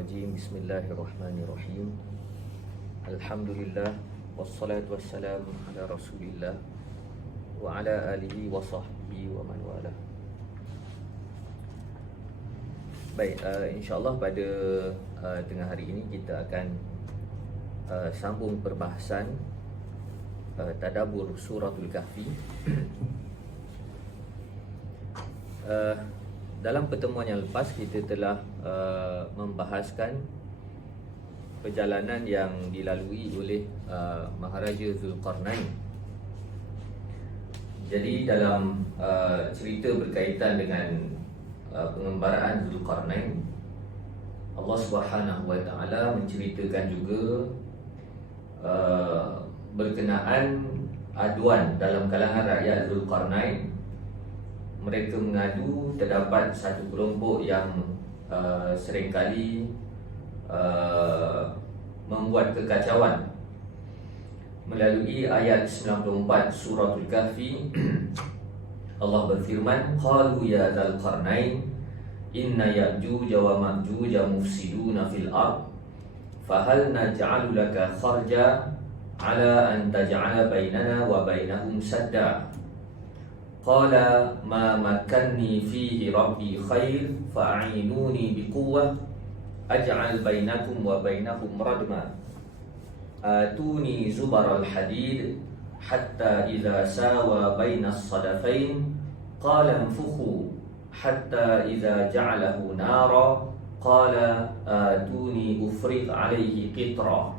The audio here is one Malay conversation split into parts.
Minasyaitonirrajim. Bismillahirrahmanirrahim. Alhamdulillah wassalatu wassalamu ala Rasulillah wa ala alihi wa sahbihi wa man wala. Baik, insya-Allah pada tengah hari ini kita akan sambung perbahasan tadabbur suratul Kahfi. Dalam pertemuan yang lepas kita telah membahaskan perjalanan yang dilalui oleh Maharaja Zulkarnain. Jadi dalam cerita berkaitan dengan pengembaraan Zulkarnain, Allah Subhanahu wa taala menceritakan juga berkenaan aduan dalam kalangan rakyat Zulkarnain. Mereka mengadu terdapat satu kelompok yang seringkali membuat kekacauan. Melalui ayat 94 suratul Kahfi, Allah berfirman, qalu ya dzal qarnain inna ya'juj wa ma'juj mufsiduna fil ard fahal naj'alu laka kharja ala an taj'ala bainana wa bainahum sadda. Qala ma makanni fihi rabbi khair fa'inuni biquwwah aj'al bainakum wa bainahum radma atuni zubaral hadid hatta idza sawa bainas sadafain qala anfukhu hatta idza ja'alahu nara qala atuni ufriq alaihi qitra.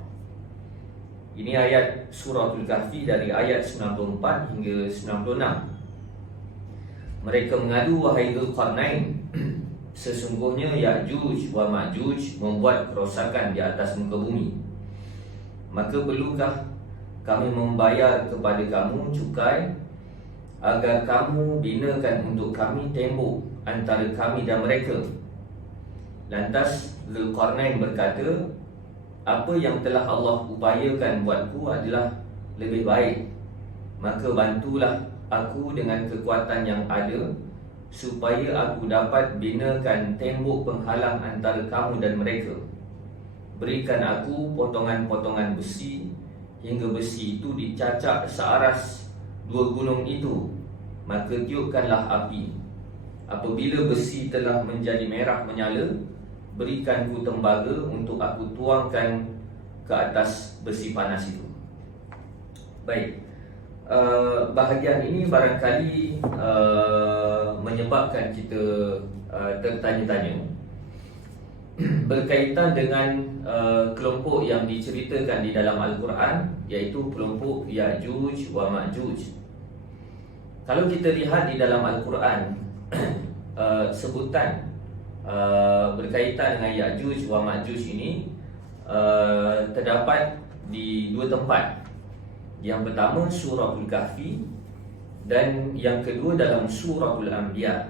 Ini ayat suratul Kahfi dari ayat 94 hingga 96. Mereka mengadu, wahai Zulkarnain, sesungguhnya Ya'juj wa Ma'juj membuat kerosakan di atas muka bumi. Maka perlukah kami membayar kepada kamu cukai agar kamu binakan untuk kami tembok antara kami dan mereka? Lantas Zulkarnain berkata, apa yang telah Allah upayakan buatku adalah lebih baik, maka bantulah aku dengan kekuatan yang ada supaya aku dapat binakan tembok penghalang antara kamu dan mereka. Berikan aku potongan-potongan besi hingga besi itu dicacak searas dua gunung itu, maka tiupkanlah api. Apabila besi telah menjadi merah menyala, berikanku tembaga untuk aku tuangkan ke atas besi panas itu. Baik, bahagian ini barangkali menyebabkan kita tertanya-tanya berkaitan dengan kelompok yang diceritakan di dalam Al-Quran, iaitu kelompok Ya'juj wa Ma'juj. Kalau kita lihat di dalam Al-Quran, sebutan berkaitan dengan Ya'juj wa Ma'juj ini terdapat di dua tempat. Yang pertama suratul Kahfi dan yang kedua dalam suratul Anbiya.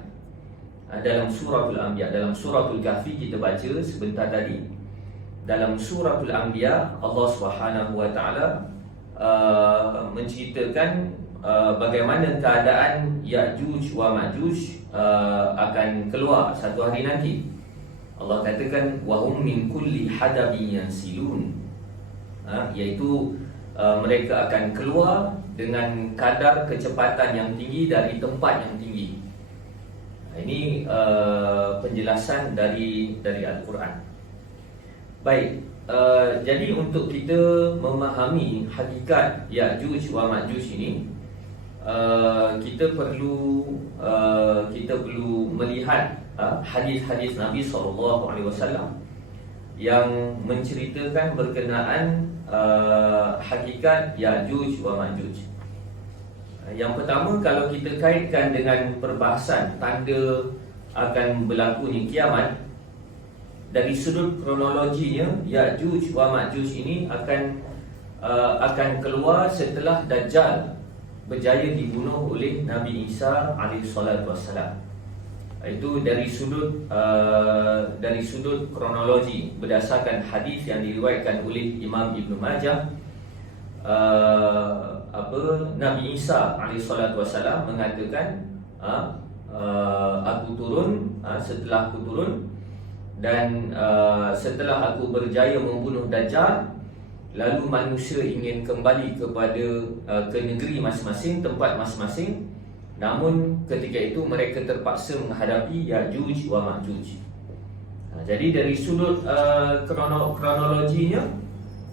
Dalam suratul Anbiya, dalam suratul Kahfi kita baca sebentar tadi. Dalam suratul Anbiya Allah Subhanahu wa taala menceritakan bagaimana keadaan Ya'juj wa Ma'juj akan keluar satu hari nanti. Allah katakan wa hum min kulli hadabin yansilun, iaitu mereka akan keluar dengan kadar kecepatan yang tinggi dari tempat yang tinggi. Ini penjelasan dari Al-Quran. Baik, jadi untuk kita memahami hakikat Ya'juj wa Ma'juj ini, kita perlu melihat hadis-hadis Nabi SAW yang menceritakan berkenaan hakikat Ya'juj wa Ma'juj. Yang pertama, kalau kita kaitkan dengan perbahasan tanda akan berlakunya kiamat, dari sudut kronologinya Ya'juj wa Ma'juj ini akan keluar setelah Dajjal berjaya dibunuh oleh Nabi Isa AS. Itu dari sudut kronologi berdasarkan hadis yang diriwayatkan oleh Imam Ibn Majah. Nabi Isa AS mengatakan, aku turun, setelah aku turun dan setelah aku berjaya membunuh Dajjal, lalu manusia ingin kembali kepada ke negeri masing-masing, tempat masing-masing. Namun ketika itu mereka terpaksa menghadapi Ya'juj wa Ma'juj. Jadi dari sudut kronologinya,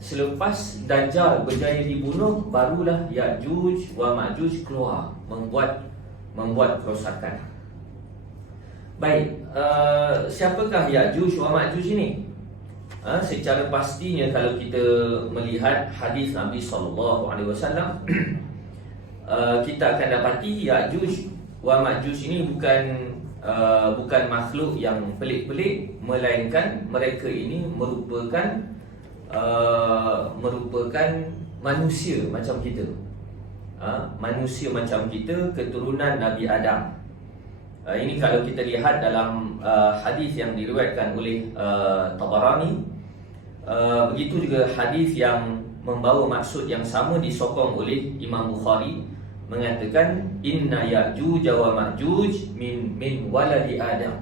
selepas Dajjal berjaya dibunuh, barulah Ya'juj wa Ma'juj keluar membuat kerosakan. Baik, siapakah Ya'juj wa Ma'juj ini? Secara pastinya kalau kita melihat hadis Nabi SAW, kita akan dapati Ya'juj wa Ma'juj ini bukan makhluk yang pelik-pelik, melainkan mereka ini merupakan manusia macam kita. Manusia macam kita, keturunan Nabi Adam. Ini kalau kita lihat dalam hadis yang diriwayatkan oleh Tabarani, begitu juga hadis yang membawa maksud yang sama disokong oleh Imam Bukhari, mengatakan inna Ya'juj wa Ma'juj min waladi Adam.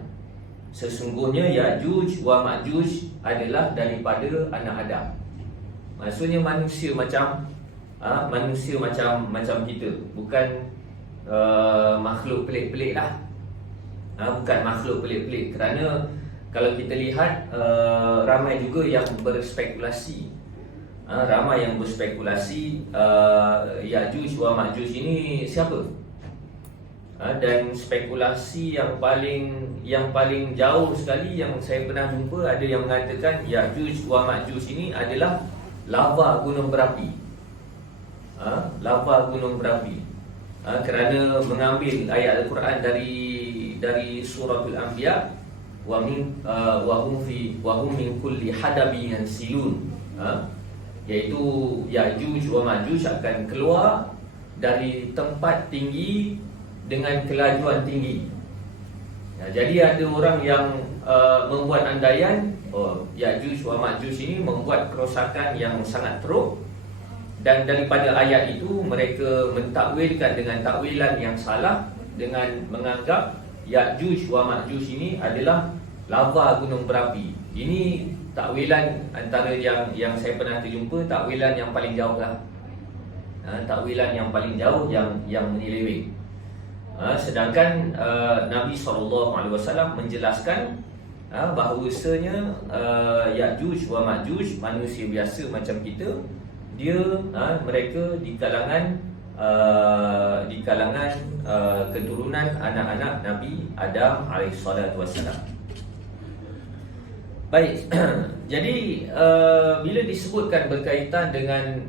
Sesungguhnya Ya'juj wa Ma'juj adalah daripada anak Adam. Maksudnya manusia macam kita, bukan makhluk pelik-pelik lah. Bukan makhluk pelik-pelik. Kerana kalau kita lihat, ramai juga yang berspekulasi. Ya'juj wa Ma'juj ini siapa? Dan spekulasi yang paling jauh sekali yang saya pernah jumpa, ada yang mengatakan Ya'juj wa Ma'juj ini adalah lava gunung berapi. Lava gunung berapi. Kerana mengambil ayat Al-Quran dari suratul Anbiya, wa hum min kulli hadabin yansilun, iaitu Ya'juj wa Ma'juj akan keluar dari tempat tinggi dengan kelajuan tinggi. Jadi ada orang yang membuat andaian, Ya'juj wa Ma'juj ini membuat kerosakan yang sangat teruk, dan daripada ayat itu mereka mentakwilkan dengan takwilan yang salah, dengan menganggap Ya'juj wa Ma'juj ini adalah lava gunung berapi. Ini takwilan antara yang saya pernah terjumpa, takwilan yang paling jauh lah. Takwilan yang paling jauh yang menyeleweng. Sedangkan Nabi SAW menjelaskan bahawasanya Ya'juj wa Ma'juj manusia biasa macam kita. Mereka di kalangan keturunan anak-anak Nabi Adam AS. Baik. Jadi bila disebutkan berkaitan dengan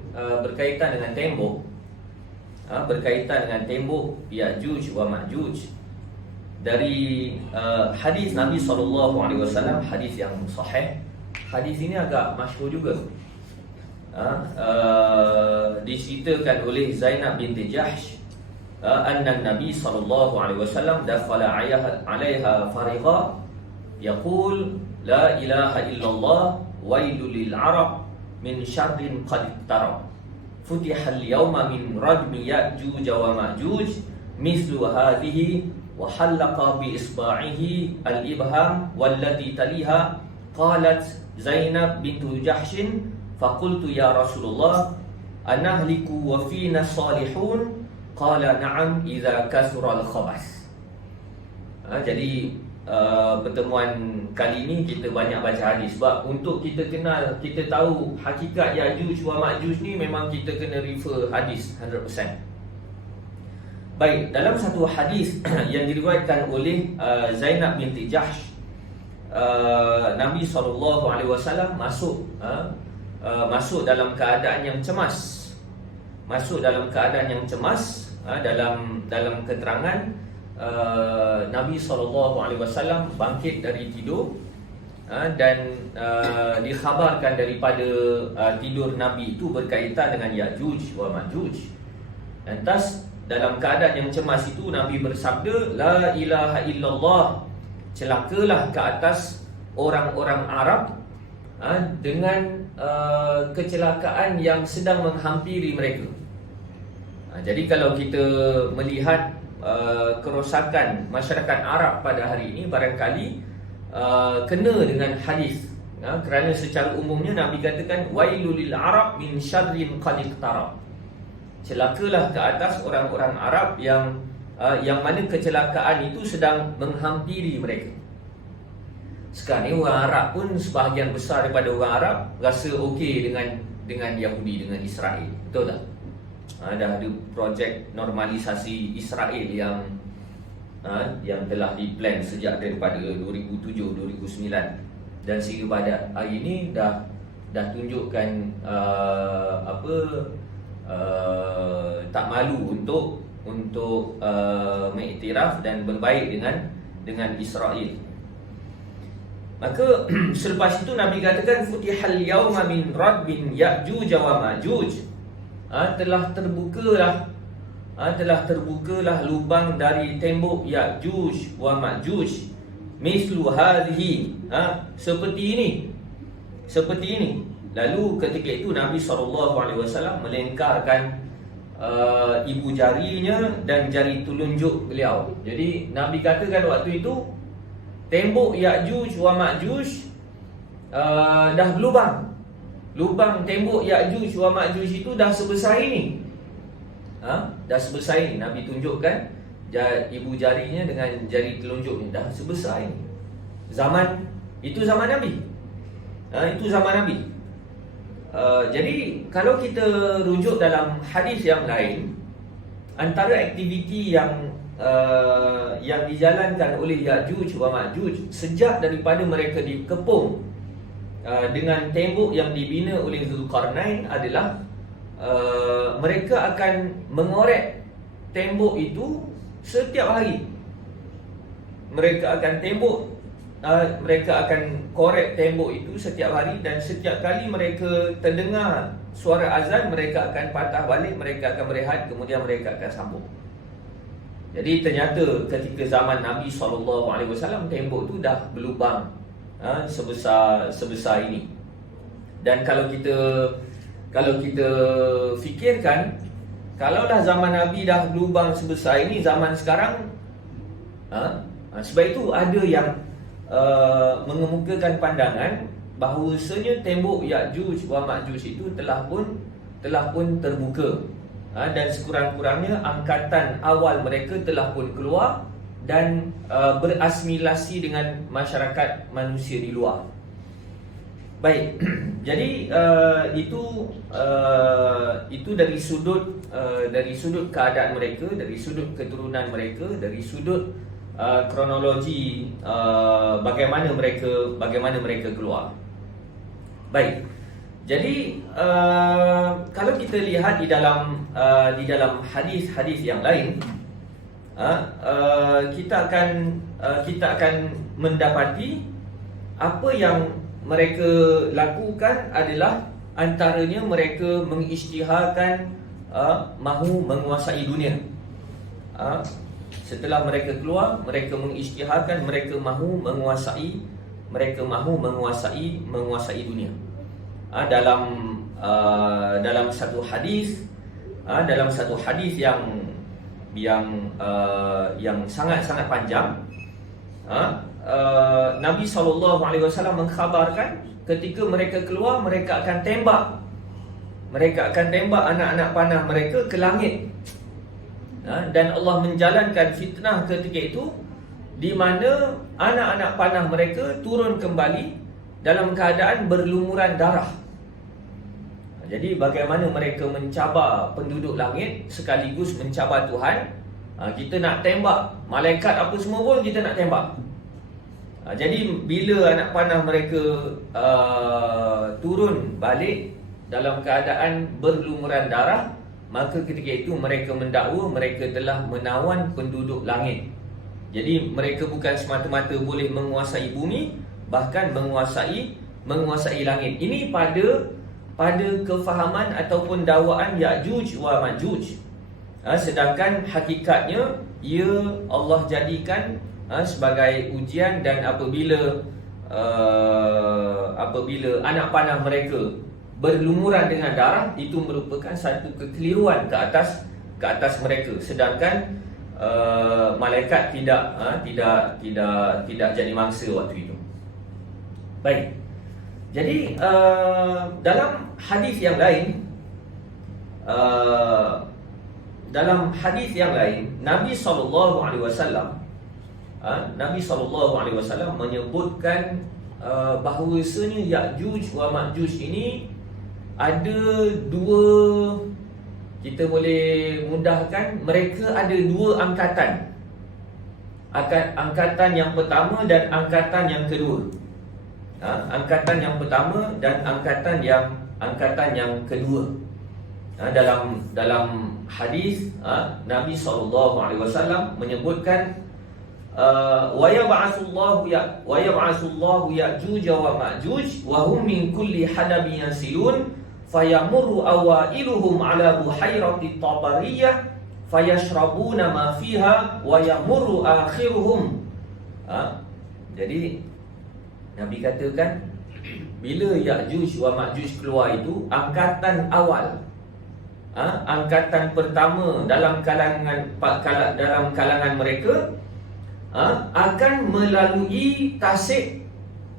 tembok, berkaitan dengan tembok Ya'juj wa Ma'juj, dari hadis Nabi SAW, hadis yang sahih. Hadis ini agak masyhur juga. Diceritakan oleh Zainab binti Jahsh, anna Nabi SAW dakhala 'alaiha farigha yaqul la ilaha illallah wailul lil arab min syarrin qad iqtarab futiha al-yawma min rajmi Ya'juj wa Ma'juj mislu hadhihi wa halaqa bi isba'ihi al-ibham wallati taliha. Qalat Zainab bintu Jahshin, faqultu ya Rasulullah anahliku wa fina salihun, qala na'am idza kasura al-khabas. Jadi pertemuan kali ini kita banyak baca hadis, sebab untuk kita kenal, kita tahu hakikat Ya'juj wa Ma'juj ni memang kita kena refer hadis 100%. Baik, dalam satu hadis yang diriwayatkan oleh Zainab binti Jahsh, Nabi SAW masuk dalam keadaan yang cemas. Dalam keterangan, Nabi SAW bangkit dari tidur, dan dikhabarkan daripada tidur Nabi itu berkaitan dengan Ya'juj wa Ma'juj. Lantas dalam keadaan yang cemas itu Nabi bersabda, la ilaha illallah, celakalah ke atas orang-orang Arab dengan kecelakaan yang sedang menghampiri mereka. Jadi kalau kita melihat kerosakan masyarakat Arab pada hari ini, barangkali kena dengan hadis. Kerana secara umumnya Nabi katakan wailul lil Arab min syarrin qad iqtarab. Celakalah ke atas orang-orang Arab yang mana kecelakaan itu sedang menghampiri mereka. Sekarang ni orang Arab pun sebahagian besar daripada orang Arab rasa okey dengan Yahudi, dengan Israel. Betul tak? Dah ada projek normalisasi Israel yang telah diplan sejak daripada 2007-2009 dan sehingga pada hari ini dah tunjukkan tak malu untuk mengiktiraf dan berbaik dengan Israel. Maka selepas itu Nabi katakan futihal yauma min radbin ya'juj wa ma'juj. Telah terbukalah lubang dari tembok Ya'juj wa Ma'juj mislu hadhihi, seperti ini. Lalu ketika itu Nabi SAW melengkarkan ibu jarinya dan jari telunjuk beliau. Jadi Nabi katakan waktu itu tembok Ya'juj wa Ma'juj dah berlubang. Lubang tembok Ya'juj wa Ma'juj itu dah sebesar ini. Dah sebesar ini. Nabi tunjukkan ibu jarinya dengan jari telunjuknya, dah sebesar ini. Zaman Nabi. Itu zaman Nabi. Jadi kalau kita rujuk dalam hadis yang lain, antara aktiviti yang dijalankan oleh Ya'juj wa Ma'juj sejak daripada mereka dikepung dengan tembok yang dibina oleh Zulkarnain adalah mereka akan mengorek tembok itu setiap hari. Mereka akan korek tembok itu setiap hari, dan setiap kali mereka terdengar suara azan, mereka akan patah balik, mereka akan berehat, kemudian mereka akan sambung. Jadi ternyata ketika zaman Nabi SAW tembok itu dah berlubang sebesar ini. Dan kalau kita fikirkan, kalaulah zaman Nabi dah berlubang sebesar ini, zaman sekarang sebab itu ada yang mengemukakan pandangan bahawasanya tembok Ya'juj wa Ma'juj itu telah pun terbuka, dan sekurang-kurangnya angkatan awal mereka telah pun keluar dan berasimilasi dengan masyarakat manusia di luar. Baik, jadi itu dari sudut keadaan mereka, dari sudut keturunan mereka, dari sudut kronologi bagaimana mereka keluar. Baik. Jadi kalau kita lihat di dalam hadis-hadis yang lain, kita akan mendapati apa yang mereka lakukan adalah antaranya mereka mengisytiharkan mahu menguasai dunia. Setelah mereka keluar, mereka mengisytiharkan mereka mahu menguasai dunia. Dalam satu hadis yang sangat-sangat panjang, Nabi SAW mengkhabarkan ketika mereka keluar, mereka akan tembak anak-anak panah mereka ke langit. Dan Allah menjalankan fitnah ketika itu, di mana anak-anak panah mereka turun kembali dalam keadaan berlumuran darah. Jadi bagaimana mereka mencabar penduduk langit sekaligus mencabar Tuhan. Kita nak tembak malaikat apa semua pun kita nak tembak. Jadi bila anak panah mereka turun balik dalam keadaan berlumuran darah, maka ketika itu mereka mendakwa mereka telah menawan penduduk langit. Jadi mereka bukan semata-mata boleh menguasai bumi, bahkan menguasai langit. Ini pada kefahaman ataupun dakwaan Ya'juj wa Ma'juj. Sedangkan hakikatnya ia Allah jadikan sebagai ujian, dan apabila anak panah mereka berlumuran dengan darah, itu merupakan satu kekeliruan ke atas mereka. Sedangkan malaikat tidak jadi mangsa waktu itu. Baik. Jadi dalam hadis yang lain, Nabi SAW menyebutkan bahawasanya Ya'juj wa Ma'juj ini ada dua, kita boleh mudahkan, mereka ada dua angkatan. Angkatan yang pertama dan angkatan yang kedua. Angkatan yang pertama dan angkatan yang kedua. Dalam hadis Nabi SAW menyebutkan wa yab'atsullahu Ya'juj wa Ma'juj wa hum min kulli hadabin yansilun fayamurru awailuhum ala buhairati tabariyah fayashrabuna ma fiha wa yamurru akhiruhum. Jadi Nabi katakan, bila Ya'juj wa Ma'juj keluar itu, angkatan awal, angkatan pertama dalam kalangan mereka akan melalui tasik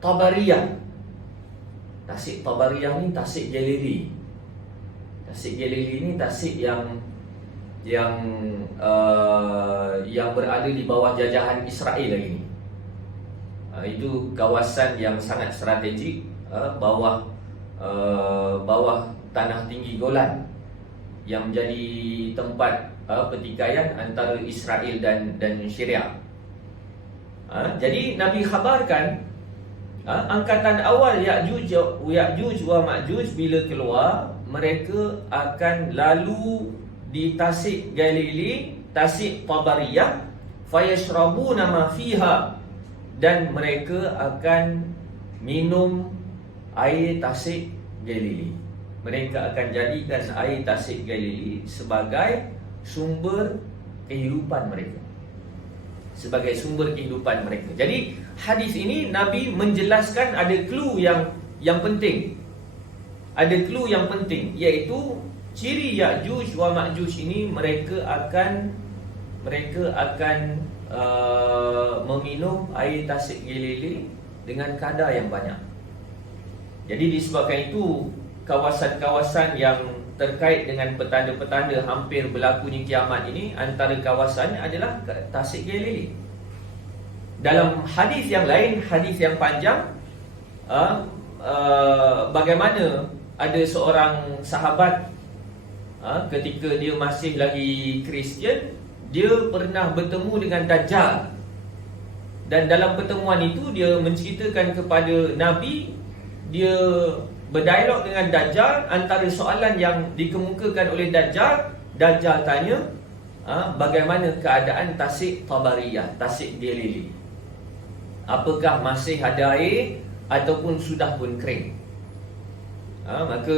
Tabariyah. Tasik Tabariyah ni tasik Galilei. Tasik Galilei ni tasik yang berada di bawah jajahan Israel lagi ni. Itu kawasan yang sangat strategik, bawah tanah tinggi Golan, yang menjadi tempat pertikaian antara Israel dan Syria. Jadi Nabi khabarkan angkatan awal Ya'juj wa Ma'juj bila keluar, mereka akan lalu di tasik Galilei, tasik Tabariyah, fayashrabuna ma fiha, dan mereka akan minum air tasik Galilei. Mereka akan jadikan air tasik Galilei sebagai sumber kehidupan mereka. Sebagai sumber kehidupan mereka. Jadi hadis ini Nabi menjelaskan ada clue yang penting. Ada clue yang penting, iaitu ciri Ya'juj wa Ma'juj ini mereka akan meminum air tasik Galilei dengan kadar yang banyak. Jadi disebabkan itu, kawasan-kawasan yang terkait dengan petanda-petanda hampir berlakunya kiamat ini, antara kawasannya adalah tasik Galilei. Dalam hadis yang lain, hadis yang panjang, bagaimana ada seorang sahabat, ketika dia masih lagi Kristian, dia pernah bertemu dengan Dajjal. Dan dalam pertemuan itu dia menceritakan kepada Nabi, dia berdialog dengan Dajjal. Antara soalan yang dikemukakan oleh Dajjal tanya, bagaimana keadaan tasik Tabariyah, tasik Galilei? Apakah masih ada air ataupun sudah pun kering? Maka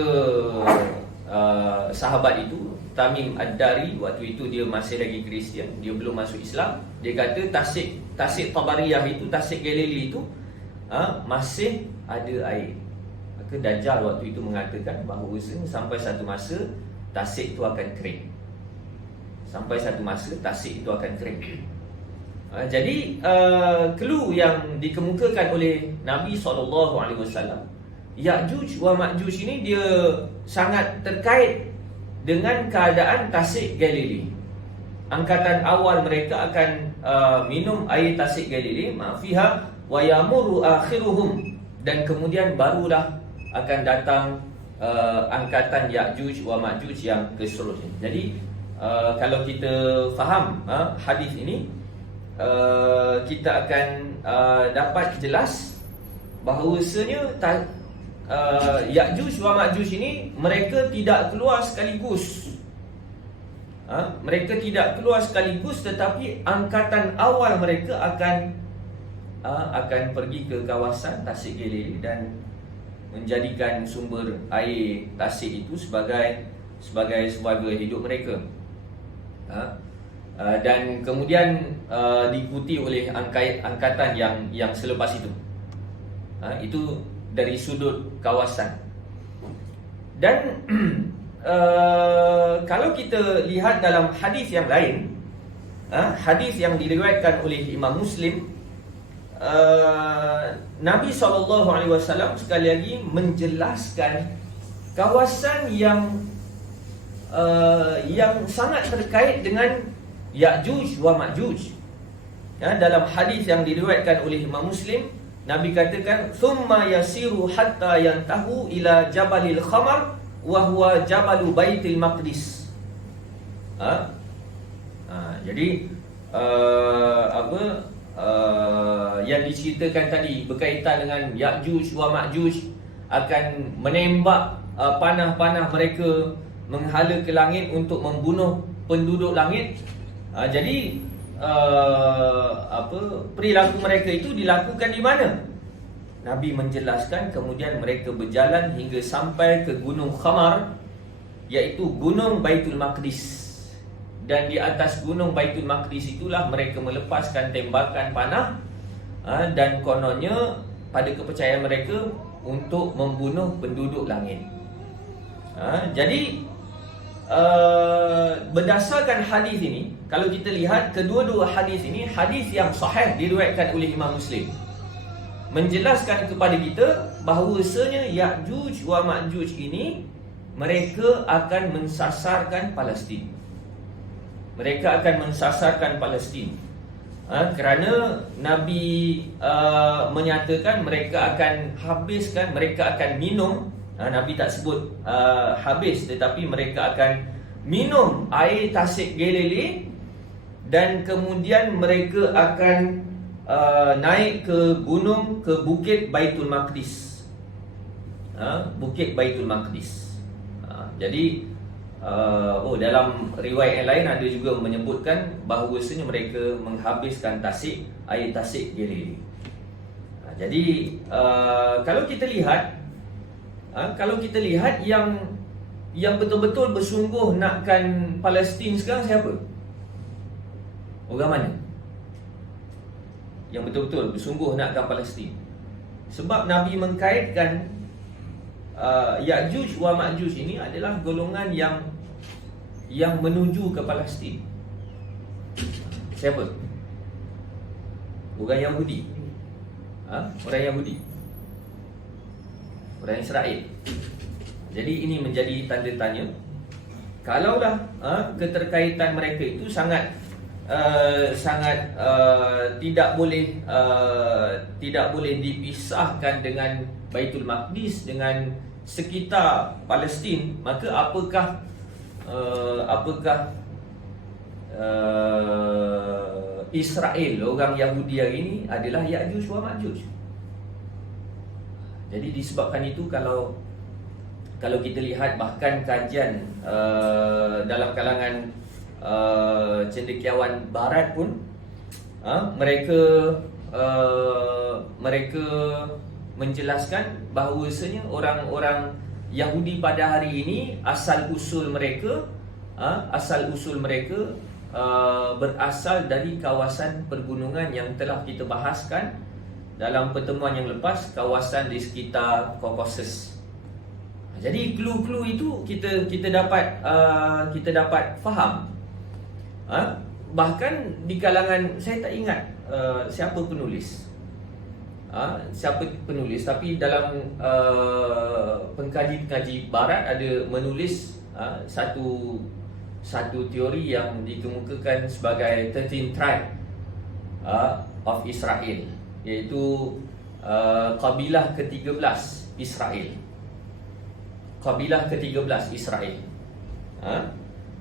sahabat itu, Tamim Ad-Dari, waktu itu dia masih lagi Kristian, dia belum masuk Islam. Dia kata tasik Tabariyah itu, tasik Galilei itu masih ada air. Maka Dajjal waktu itu mengatakan bahawa sampai satu masa tasik itu akan kering. Sampai satu masa tasik itu akan kering. Jadi clue yang dikemukakan oleh Nabi SAW, Ya'juj wa Ma'juj ini dia sangat terkait dengan keadaan tasik Galilei. Angkatan awal mereka akan minum air tasik Galilei, ma'fiha wa yamuru akhiruhum, dan kemudian barulah akan datang angkatan Ya'juj wa Ma'juj yang keseterusnya. Jadi kalau kita faham hadis ini, kita akan dapat jelas bahawasanya Ya'juj wa Ma'juj ini mereka tidak keluar sekaligus. Mereka tidak keluar sekaligus, tetapi angkatan awal mereka akan pergi ke kawasan tasik Galilei dan menjadikan sumber air tasik itu sebagai survival hidup mereka. Dan kemudian diikuti oleh angkatan yang selepas itu. Itu dari sudut kawasan. Dan kalau kita lihat dalam hadis yang lain, hadis yang diriwayatkan oleh Imam Muslim, Nabi SAW sekali lagi menjelaskan kawasan yang sangat terkait dengan Ya'juj wa Ma'juj. Ya, dalam hadis yang diriwayatkan oleh Imam Muslim, Nabi katakan, "Thumma yasiru hatta yantahu ila Jabalil Khamar wa huwa Jabalu Baitul Maqdis." Jadi yang diceritakan tadi berkaitan dengan Ya'juj wa Ma'juj akan menembak panah-panah mereka menghala ke langit untuk membunuh penduduk langit. Jadi perilaku mereka itu dilakukan di mana? Nabi menjelaskan, kemudian mereka berjalan hingga sampai ke Gunung Khamar, iaitu Gunung Baitul Maqdis. Dan di atas Gunung Baitul Maqdis itulah mereka melepaskan tembakan panah, dan kononnya pada kepercayaan mereka untuk membunuh penduduk langit. Jadi berdasarkan hadis ini, kalau kita lihat kedua-dua hadis ini, hadis yang sahih diriwayatkan oleh Imam Muslim, menjelaskan kepada kita bahawasanya Ya'juj wa Ma'juj ini mereka akan mensasarkan Palestin. Mereka akan mensasarkan Palestin. Kerana Nabi menyatakan mereka akan habiskan, mereka akan minum. Nabi tak sebut habis, tetapi mereka akan minum air tasik Galilei, dan kemudian mereka akan naik ke gunung, ke Bukit Baitul Maqdis. Bukit Baitul Maqdis. Jadi dalam riwayat yang lain ada juga menyebutkan bahawasanya mereka menghabiskan air tasik Galilei. Jadi kalau kita lihat yang betul-betul bersungguh nakkan Palestin sekarang siapa? Orang mana? Yang betul-betul bersungguh nakkan Palestin. Sebab Nabi mengkaitkan Ya'juj wa Ma'juj ini adalah golongan yang menuju ke Palestin. Siapa? Orang Yahudi. Orang Yahudi, orang Israel. Jadi ini menjadi tanda tanya. Kalaulah keterkaitan mereka itu sangat tidak boleh dipisahkan dengan Baitul Maqdis, dengan sekitar Palestin, maka apakah Israel, orang Yahudi hari ini adalah Ya'juj wa Ma'juj? Jadi disebabkan itu, kalau kita lihat bahkan kajian dalam kalangan cendekiawan barat pun, mereka menjelaskan bahawasanya orang-orang Yahudi pada hari ini asal usul mereka berasal dari kawasan pergunungan yang telah kita bahaskan dalam pertemuan yang lepas, kawasan di sekitar Kaukasus. Jadi clue-clue itu kita dapat faham. Bahkan di kalangan, saya tak ingat siapa penulis, tapi dalam pengkaji-pengkaji barat ada menulis satu teori yang dikemukakan sebagai 13 tribe of Israel, iaitu kabilah ke-13 Israel. Kabilah ke-13 Israel.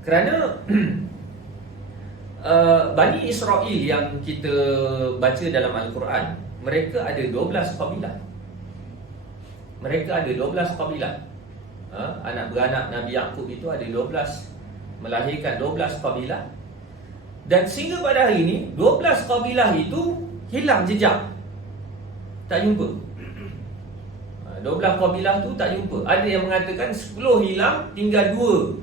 Kerana Bani Israel yang kita baca dalam Al-Quran, mereka ada 12 kabilah. Mereka ada 12 kabilah. Anak beranak Nabi Yaqub itu ada 12, melahirkan 12 kabilah. Dan sehingga pada hari ini 12 kabilah itu hilang jejak, tak jumpa. 12 kabilah tu tak jumpa. Ada yang mengatakan 10 hilang, tinggal 2.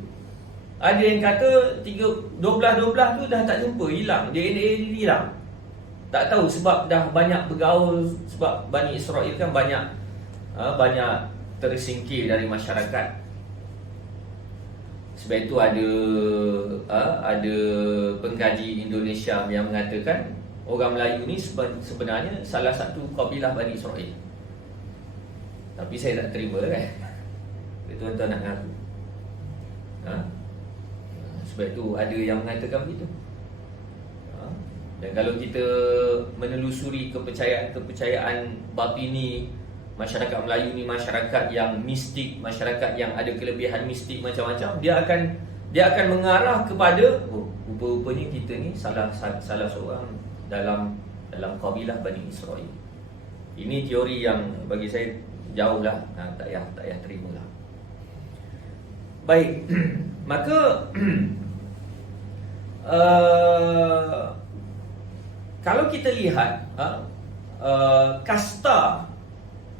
Ada yang kata 12 tu dah tak jumpa, hilang, DNA dia hilang. Tak tahu sebab dah banyak bergaul, sebab Bani Israel kan banyak tersingkir dari masyarakat. Sebab itu ada pengkaji Indonesia yang mengatakan orang Melayu ni sebenarnya salah satu kabilah Bani Israel. Tapi saya tak terima kan. Tuan-tuan nak ngaku. Sebab itu ada yang mengatakan begitu. Dan kalau kita menelusuri kepercayaan batini masyarakat Melayu ni, masyarakat yang mistik, masyarakat yang ada kelebihan mistik macam-macam, dia akan mengarah kepada rupa-rupanya kita ni salah seorang dalam kabilah Bani Israel. Ini teori yang bagi saya jauh lah, tak payah terima lah. Baik. Maka kalau kita lihat kasta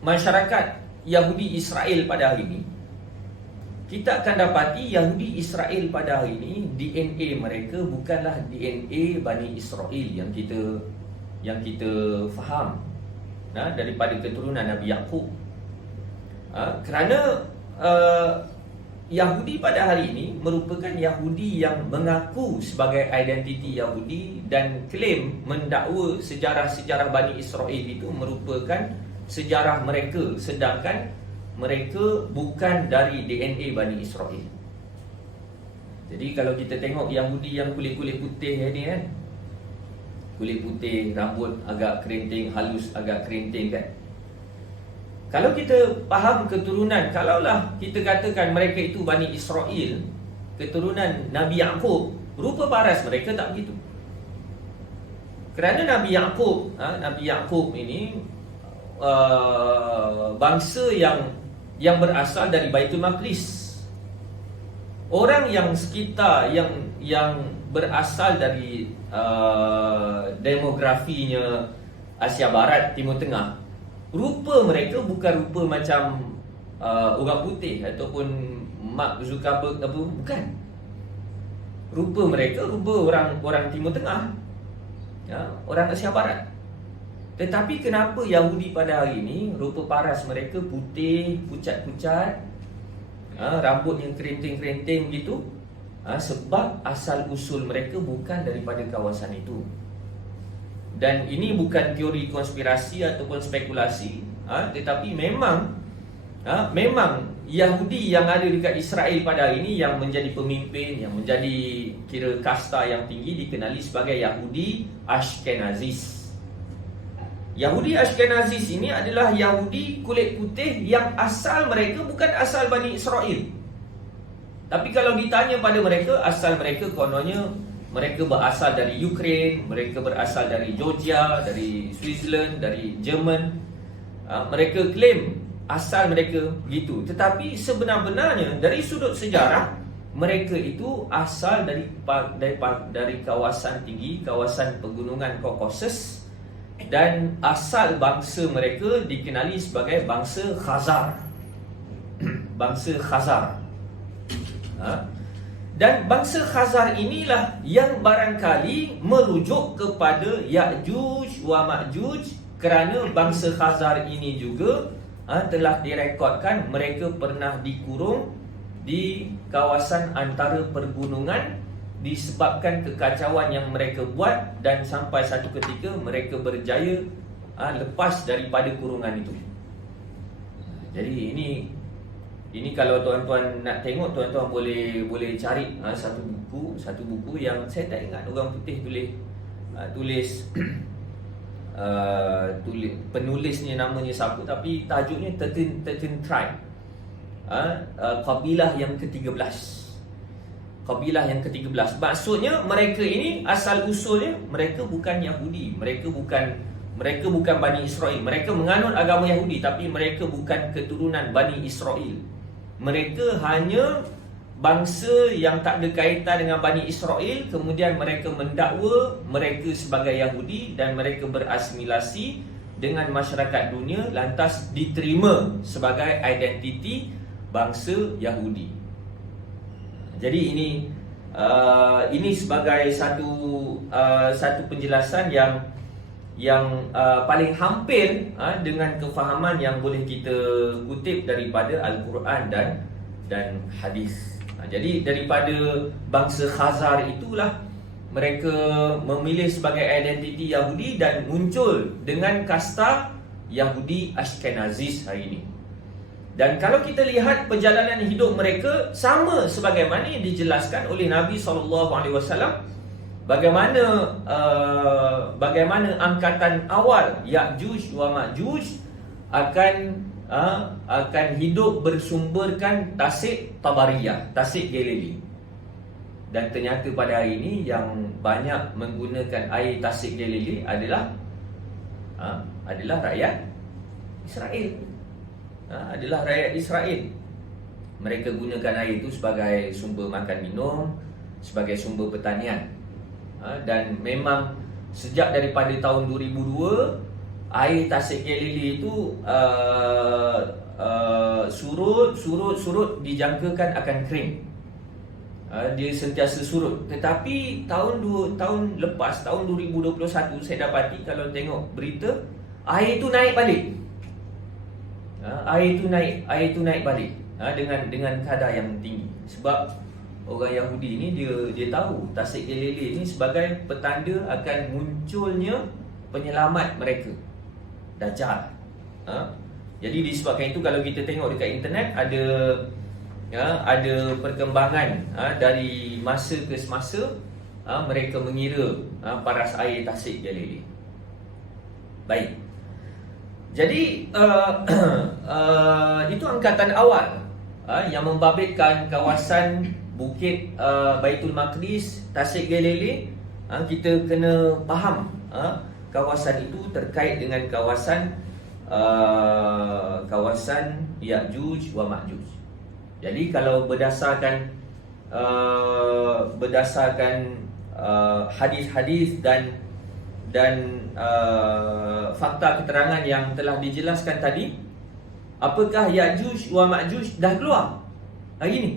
masyarakat Yahudi Israel pada hari ini, kita akan dapati Yahudi Israel pada hari ini, DNA mereka bukanlah DNA Bani Israel yang kita faham daripada keturunan Nabi Yaqub. Kerana Yahudi pada hari ini merupakan Yahudi yang mengaku sebagai identiti Yahudi dan klaim mendakwa sejarah-sejarah Bani Israel itu merupakan sejarah mereka, sedangkan mereka bukan dari DNA Bani Israel. Jadi kalau kita tengok Yahudi yang kulit-kulit putih ni kan, kulit putih, rambut agak kerinting, halus agak kerinting kan, kalau kita faham keturunan, kalaulah kita katakan mereka itu Bani Israel, keturunan Nabi Yaqub, rupa paras mereka tak begitu. Kerana Nabi Yaqub ini bangsa yang berasal dari Baitul Maqdis. Orang yang sekitar yang berasal dari demografinya Asia Barat, Timur Tengah, rupa mereka bukan rupa macam orang putih ataupun Mark Zuckerberg apa, bukan. Rupa mereka rupa orang Timur Tengah, orang Asia Barat. Tetapi kenapa Yahudi pada hari ini rupa paras mereka putih, pucat-pucat, rambut yang kerinting-kerinting gitu? Sebab asal usul mereka bukan daripada kawasan itu. Dan ini bukan teori konspirasi ataupun spekulasi, tetapi memang Yahudi yang ada dekat Israel pada hari ini yang menjadi pemimpin, yang menjadi kira kasta yang tinggi, dikenali sebagai Yahudi Ashkenazis. Yahudi Ashkenazis ini adalah Yahudi kulit putih yang asal mereka bukan asal Bani Israel. Tapi kalau ditanya pada mereka, asal mereka kononnya mereka berasal dari Ukraine, mereka berasal dari Georgia, dari Switzerland, dari Jerman. Mereka klaim asal mereka begitu. Tetapi sebenar-benarnya dari sudut sejarah, mereka itu asal dari kawasan tinggi, kawasan pegunungan Kaukasus, dan asal bangsa mereka dikenali sebagai bangsa Khazar. Bangsa Khazar. Dan bangsa Khazar inilah yang barangkali merujuk kepada Ya'juj wa Ma'juj, kerana bangsa Khazar ini juga telah direkodkan mereka pernah dikurung di kawasan antara pergunungan disebabkan kekacauan yang mereka buat, dan sampai satu ketika mereka berjaya lepas daripada kurungan itu. Jadi ini kalau tuan-tuan nak tengok, tuan-tuan boleh cari satu buku yang saya tak ingat orang putih tulis penulisnya namanya siapa, tapi tajuknya 13 Tribe, kabilah yang ke-13. Kabilah yang ke-13. Maksudnya mereka ini asal usulnya mereka bukan Yahudi, mereka bukan Bani Israel. Mereka menganut agama Yahudi, tapi mereka bukan keturunan Bani Israel. Mereka hanya bangsa yang tak ada kaitan dengan Bani Israel. Kemudian mereka mendakwa mereka sebagai Yahudi, dan mereka berasimilasi dengan masyarakat dunia, lantas diterima sebagai identiti bangsa Yahudi. Jadi ini sebagai satu penjelasan yang paling hampir dengan kefahaman yang boleh kita kutip daripada Al-Quran dan hadis. Jadi daripada bangsa Khazar itulah mereka memilih sebagai identiti Yahudi dan muncul dengan kasta Yahudi Ashkenazis hari ini. Dan kalau kita lihat perjalanan hidup mereka sama sebagaimana yang dijelaskan oleh Nabi SAW, bagaimana angkatan awal Ya'juj wa Ma'juj akan hidup bersumberkan tasik Tabariyah, tasik Galilea. Dan ternyata pada hari ini yang banyak menggunakan air tasik Galilea adalah rakyat Israel. Adalah rakyat Israel. Mereka gunakan air itu sebagai sumber makan minum, sebagai sumber pertanian. Dan memang sejak daripada tahun 2002 air tasik Galilea itu surut dijangkakan akan kering. Dia sentiasa surut. Tetapi tahun lepas, tahun 2021, saya dapati kalau tengok berita, air itu naik balik. Air itu naik balik dengan kadar yang tinggi. Sebab orang Yahudi ni dia tahu tasik Galilea ni sebagai petanda akan munculnya penyelamat mereka, Dajjal. Jadi disebabkan itu kalau kita tengok dekat internet ada perkembangan dari masa ke semasa, mereka mengira paras air tasik Galilea. Baik. Jadi itu angkatan awal yang membabitkan kawasan Bukit Baitul Maqdis, tasik Galilea. Kita kena faham kawasan itu terkait dengan kawasan Ya'juj wa Ma'juj. Jadi kalau berdasarkan hadis-hadis dan fakta keterangan yang telah dijelaskan tadi, apakah Ya'juj wa Ma'juj dah keluar hari ni?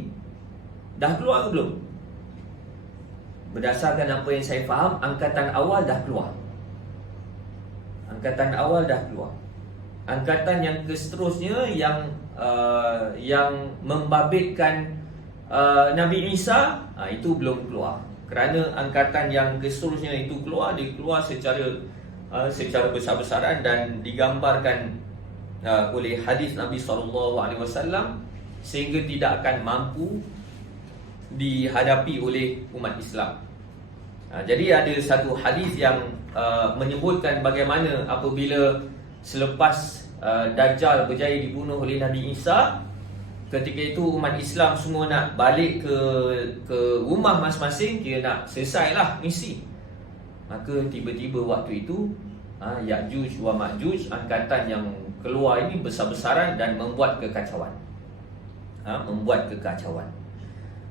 Dah keluar ke belum? Berdasarkan apa yang saya faham, angkatan awal dah keluar. Angkatan yang seterusnya yang membabitkan Nabi Isa, itu belum keluar. Kerana angkatan yang seterusnya itu dia keluar secara besar-besaran dan digambarkan oleh hadis Nabi SAW, sehingga tidak akan mampu dihadapi oleh umat Islam. Jadi ada satu hadis yang menyebutkan bagaimana apabila selepas Dajjal berjaya dibunuh oleh Nabi Isa, ketika itu umat Islam semua nak balik ke rumah masing-masing, dia nak selesailah misi. Maka tiba-tiba waktu itu Ya'juj wa Ma'juj, angkatan yang keluar ini besar-besaran dan membuat kekacauan.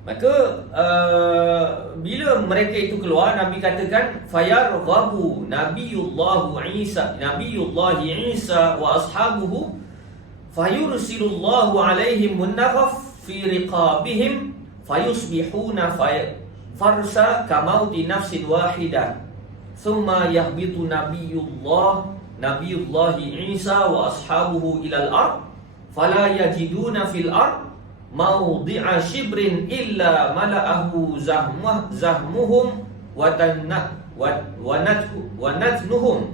Maka bila mereka itu keluar, Nabi katakan fayarghabu Nabiyullahi Isa wa ashabuhu fayursilullahu alaihim munaghaf fi riqabihim fayusbihuna farsa kamauti nafsin wahidah thumma yahbitu Nabiyullahi Isa wa ashabuhu ilal ard fala yajiduna fil ard mawdi'a shibrin illa mala'ahu zahmuhum wa natnuhum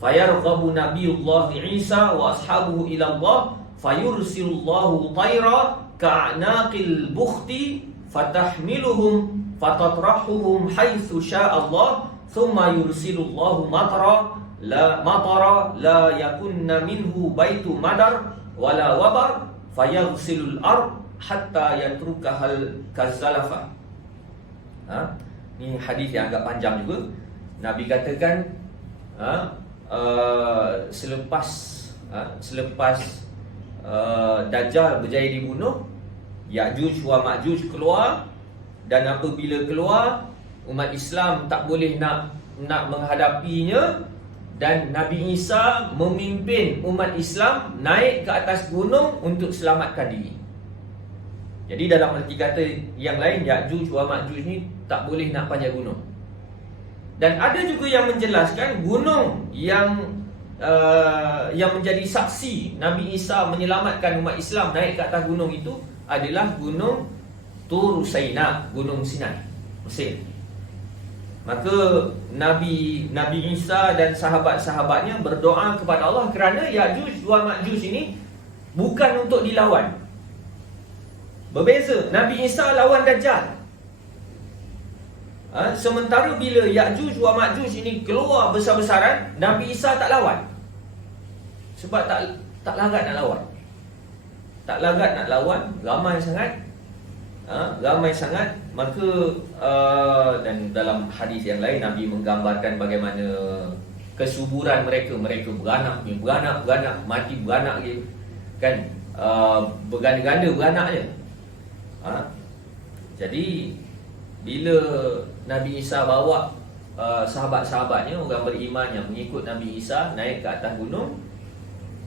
fayarghabu Nabiyullahi Isa wa ashabuhu ila Allah fayursilullahu tayra ka'naqil bukhti fatahmiluhum fatatrahuhum haitsu syaa Allah thumma yursilullahu matara la yakunna minhu baitu madar wala wabar fayaghsilul ard hatta yatrukahal kazalafa. Ni hadis yang agak panjang juga. Nabi katakan selepas Dajjal berjaya dibunuh, Ya'juj wa Ma'juj keluar, dan apabila keluar, umat Islam tak boleh nak menghadapinya, dan Nabi Isa memimpin umat Islam naik ke atas gunung untuk selamatkan diri. Jadi dalam arti kata yang lain, Ya'juj wa Ma'juj ni tak boleh nak panjat gunung. Dan ada juga yang menjelaskan gunung yang menjadi saksi Nabi Isa menyelamatkan umat Islam naik ke atas gunung itu adalah gunung Tur Saina, gunung Sinai, Mesir. Maka Nabi Isa dan sahabat-sahabatnya berdoa kepada Allah kerana Ya'juj wa Ma'juj ini bukan untuk dilawan. Berbeza, Nabi Isa lawan Dajjal. Sementara bila Ya'juj wa Ma'juj ini keluar besar-besaran, Nabi Isa tak lawan. Sebab tak larat nak lawan. Tak larat nak lawan, ramai sangat. Maka dan dalam hadis yang lain Nabi menggambarkan bagaimana kesuburan mereka beranak, mati beranak je kan, berganda-ganda beranak je. Jadi bila Nabi Isa bawa sahabat-sahabatnya, orang beriman yang mengikut Nabi Isa naik ke atas gunung,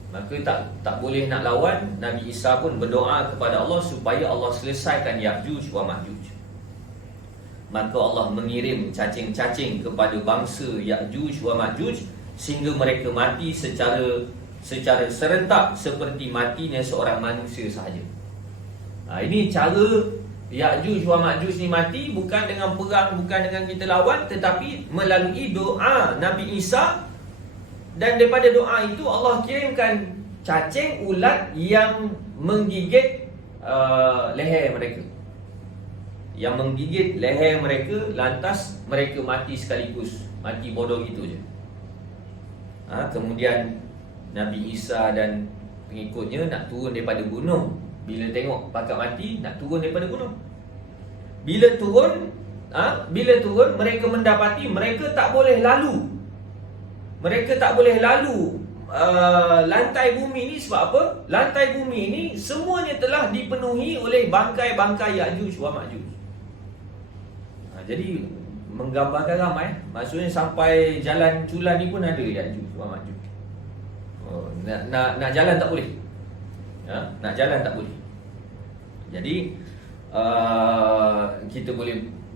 maka tak boleh nak lawan. Nabi Isa pun berdoa kepada Allah supaya Allah selesaikan Ya'juj wa Ma'juj. Maka Allah mengirim cacing-cacing kepada bangsa Ya'juj wa Ma'juj sehingga mereka mati secara serentak seperti matinya seorang manusia sahaja. Ini cara Ya'juj wa Ma'juj ni mati bukan dengan perang, bukan dengan kita lawan, tetapi melalui doa Nabi Isa. Dan daripada doa itu Allah kirimkan cacing ulat yang menggigit leher mereka. Yang menggigit leher mereka, lantas mereka mati sekaligus. Mati bodoh gitu je. Kemudian Nabi Isa dan pengikutnya nak turun daripada gunung. Bila tengok pakat mati, nak turun daripada gunung. Bila turun mereka mendapati mereka tak boleh lalu. Mereka tak boleh lalu lantai bumi ni. Sebab apa? Lantai bumi ni semuanya telah dipenuhi oleh bangkai-bangkai Ya'juj wa Ma'juj. Jadi menggambarkan ramai. Maksudnya sampai jalan culan ni pun ada Ya'juj wa Ma'juj. Nak jalan tak boleh. Nak jalan tak boleh. Jadi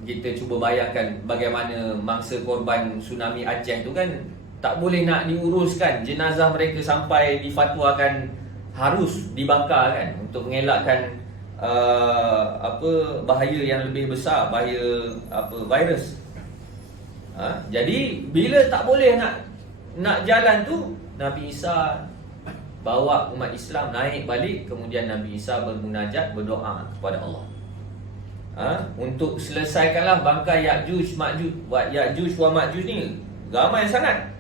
kita cuba bayangkan bagaimana mangsa korban tsunami Aceh tu kan, tak boleh nak diuruskan jenazah mereka sampai difatwakan harus dibakar kan, untuk mengelakkan bahaya yang lebih besar, bahaya virus. Jadi bila tak boleh nak jalan tu, Nabi Isa bawa umat Islam naik balik. Kemudian Nabi Isa bermunajat, berdoa kepada Allah untuk selesaikanlah bangkai Ya'juj wa Ma'juj ni ramai sangat.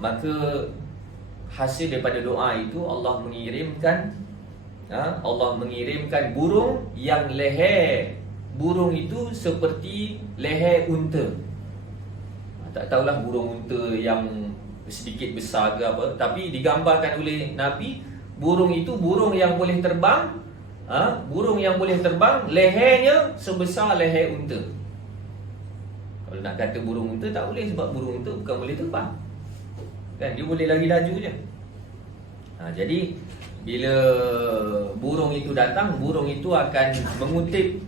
Maka hasil daripada doa itu Allah mengirimkan burung yang leher burung itu seperti leher unta. Tak tahulah burung unta yang sedikit besar ke apa, tapi digambarkan oleh Nabi, burung itu burung yang boleh terbang. Burung yang boleh terbang, lehernya sebesar leher unta. Kalau nak kata burung unta tak boleh, sebab burung unta bukan boleh terbang kan, dia boleh lari laju je. Jadi bila burung itu datang, burung itu akan mengutip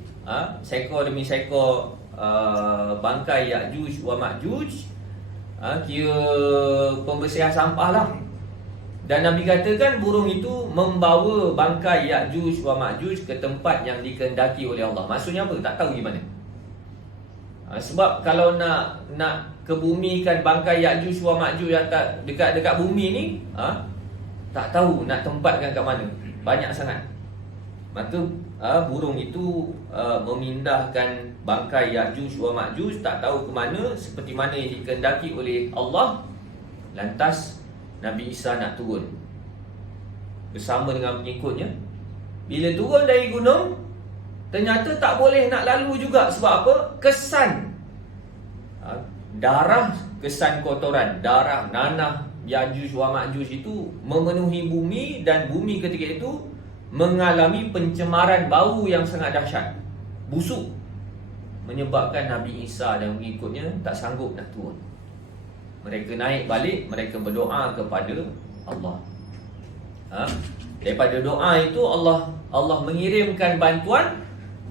seekor demi seekor bangkai Ya'juj wa Ma'juj, kira pembersihan sampah lah. Dan Nabi katakan burung itu membawa bangkai Ya'juj wa Ma'juj ke tempat yang dikehendaki oleh Allah. Maksudnya apa? Tak tahu di mana. Sebab kalau nak kebumikan bangkai Ya'juj wa Ma'juj dekat bumi ni, tak tahu nak tempatkan kat mana. Banyak sangat. Maka burung itu memindahkan bangkai Ya'juj wa Ma'juj tak tahu ke mana, seperti mana yang dikehendaki oleh Allah. Lantas Nabi Isa nak turun bersama dengan pengikutnya. Bila turun dari gunung, ternyata tak boleh nak lalu juga. Sebab apa? Kesan darah, kesan kotoran, darah, nanah Ya'juj wa Ma'juj itu memenuhi bumi. Dan bumi ketika itu mengalami pencemaran bau yang sangat dahsyat, busuk, menyebabkan Nabi Isa dan pengikutnya tak sanggup nak turun. Mereka naik balik, mereka berdoa kepada Allah. Daripada doa itu Allah mengirimkan bantuan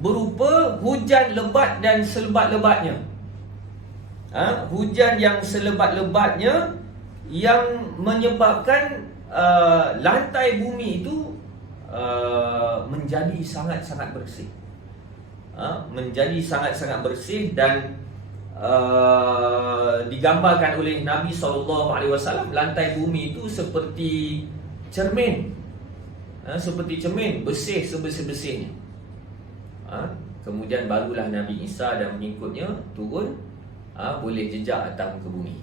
berupa hujan lebat dan selebat-lebatnya. Hujan yang selebat-lebatnya yang menyebabkan lantai bumi itu menjadi sangat-sangat bersih. Menjadi sangat-sangat bersih. Dan digambarkan oleh Nabi SAW, lantai bumi itu seperti cermin, seperti cermin, bersih sebersih-bersihnya. Kemudian barulah Nabi Isa dan pengikutnya turun, boleh jejak atas muka bumi.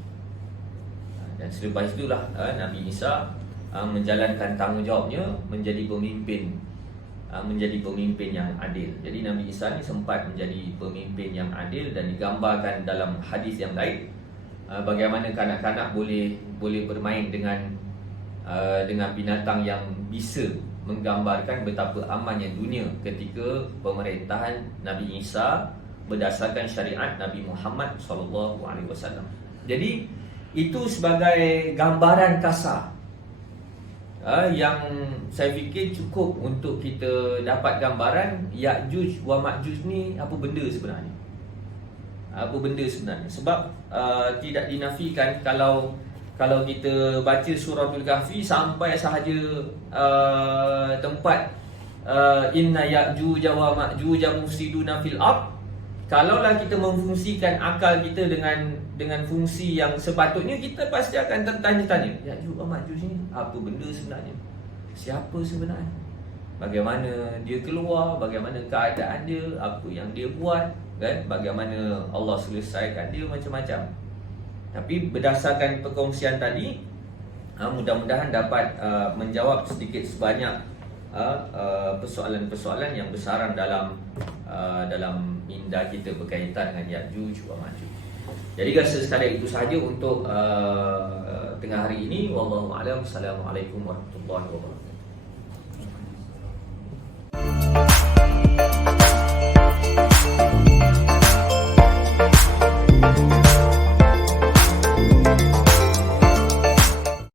Dan selepas itulah Nabi Isa menjalankan tanggungjawabnya menjadi pemimpin, yang adil. Jadi Nabi Isa ni sempat menjadi pemimpin yang adil, dan digambarkan dalam hadis yang lain bagaimana kanak-kanak boleh bermain dengan binatang, yang bisa menggambarkan betapa amannya dunia ketika pemerintahan Nabi Isa berdasarkan syariat Nabi Muhammad SAW. Jadi itu sebagai gambaran kasar yang saya fikir cukup untuk kita dapat gambaran Ya'juj wa Ma'juj ni apa benda sebenarnya. Sebab tidak dinafikan kalau kita baca suratul Kahfi sampai sahaja tempat inna Ya'juj wa Ma'juj mufsiduna fil ard, kalaulah kita memfungsikan akal kita dengan fungsi yang sepatutnya, kita pasti akan tertanya-tanya, Ya'juj wa Ma'juj ni apa benda sebenarnya? Siapa sebenarnya? Bagaimana dia keluar? Bagaimana keadaan dia? Apa yang dia buat? Kan? Bagaimana Allah selesaikan dia? Macam-macam. Tapi berdasarkan perkongsian tadi, mudah-mudahan dapat menjawab sedikit sebanyak persoalan-persoalan yang bersarang dalam minda kita berkaitan dengan Ya'juj wa Ma'juj. Jadi rasa sekadar itu sahaja untuk tengah hari ini. Wallahu a'lam. Assalamualaikum warahmatullahi wabarakatuh.